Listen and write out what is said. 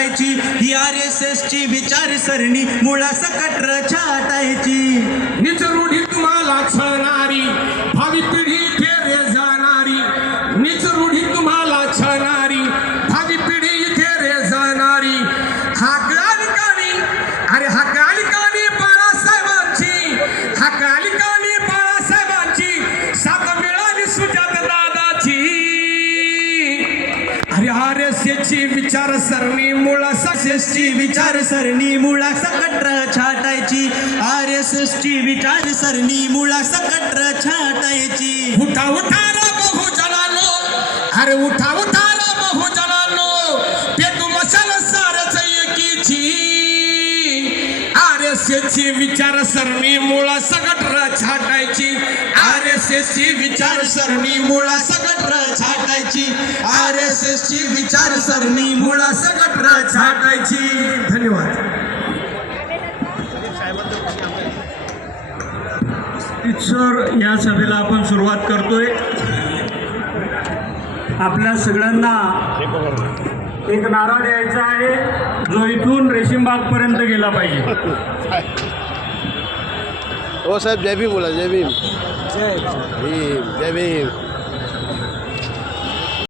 छाटायची ही RSS ची विचारसरणी मुळासकट छाटायची. नीच रूढी तुम्हाला छळणारी भावी पिढी इथे जाणारी, नीच रूढी तुम्हाला छळणारी भावी पिढी इथे जाणारी. हाकालिकानी अरे हाकालिकानी बाळासाहेबांची, हाकालिकानी बाळासाहेबांची साथ मिळाली सुजात दादाची. अरे RSS ची विचारसरणी मुळासकट ची विचारसरणी मुळासकट छाटायची. RSS ची विचारसरणी मुळासकट छाटायची. उठा उठा रे बहुजनांनो, अरे उठा उठा रे बहुजनांनो, पेटू मशाल सारच एकीची. RSS ची विचारसरणी मुळासकट छाटायची. RSS ची विचारसरणी मुळासकट छाटायची. RSS ची विचारसरणी मुळासकट छाटायची. धन्यवाद. सर, या सभेला आपण सुरुवात करतोय. आपल्या सगळ्यांना एक नारा द्यायचा आहे जो इथून रेशीमबागपर्यंत गेला पाहिजे. हो साहेब, जय भीम बोला. जय भीम. जय भीम. जय भीम.